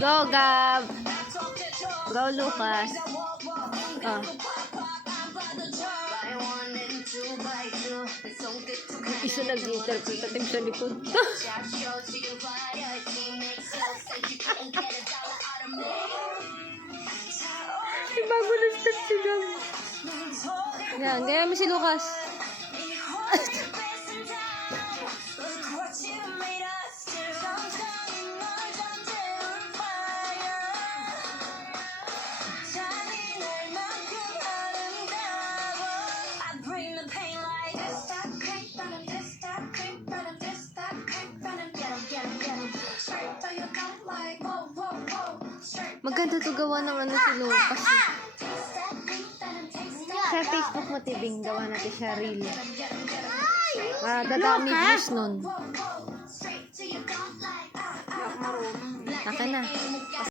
Go, Gab. Go, Lucas. Oh. Isa nag-interpretative sa likod. May bago na step si Gab. Yan, gaya mo si Lucas. Maganda to gawa ng ano si Lucas. Sa Facebook mo, Tibing, gawa natin siya reel. Dadami views nun. Akin na.